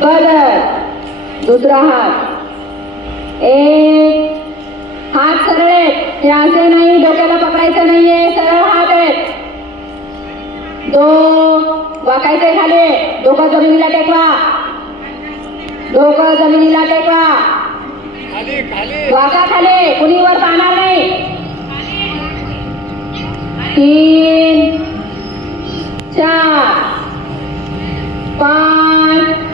बदल. दुसरा हात. एक हात सरळ आहेत, हे असे नाही डोक्याला पकडायचं नाहीये, सरळ हात आहेत. दोन वाकायचे खाली, डोकं जमिनीला टेकवा, डोकं जमिनीला टेकवा, वाका खाली, कुणी वर पाहणार नाही. 3 4 5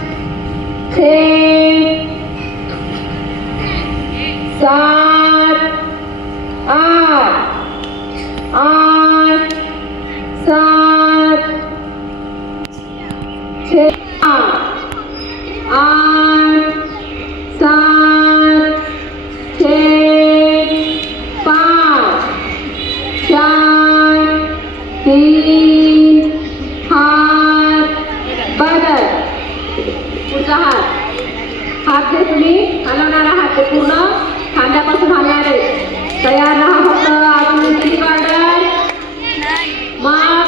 6 7 8 8 7 6 8 7 6 5 4 3 हात. बदल. पुढचा हात. हात जे तुम्ही हलवणारा हात ते पूर्ण खांद्यापासून हलणार आहे. तयार राहा फक्त. अजून किती ऑर्डर. मग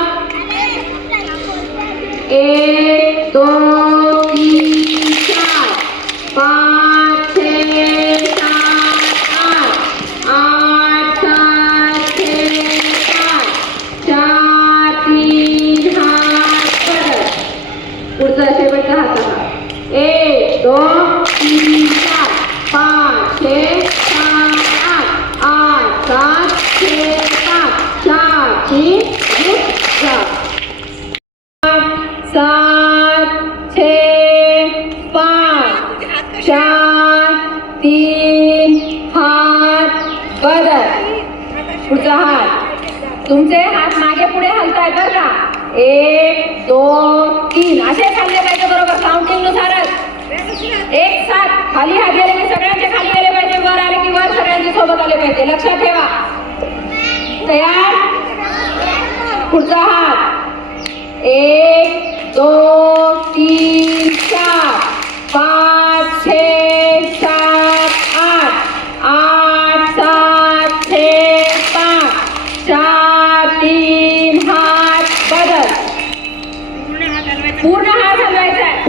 1 2 3 4 5 6 7 8 8 7 6 5 4 3 हात. बदल. पुढचा शेवटचा हात. 1 2 3 4 5 6 7 8 8 7 6 5 4 3 7 6 5 4 3 हात. बदल. पुढचा हात. तुमचे हात मागे पुढे हलताय बरं का. 1 2 3 असे खाल्ले पाहिजे बरोबर काउंटिंग नुसारच. एक साथ खाली हात गेले की सगळ्यांचे खाली गेले पाहिजे, वर आले की वर सगळ्यांचे सोबत आले पाहिजे. लक्षात ठेवा. तयार. पुढचा हात. 1 2 3 4 5 6 7 8 8 7 6 5 4 3 हात. बदल. पूर्ण हात हलवायचा आहे.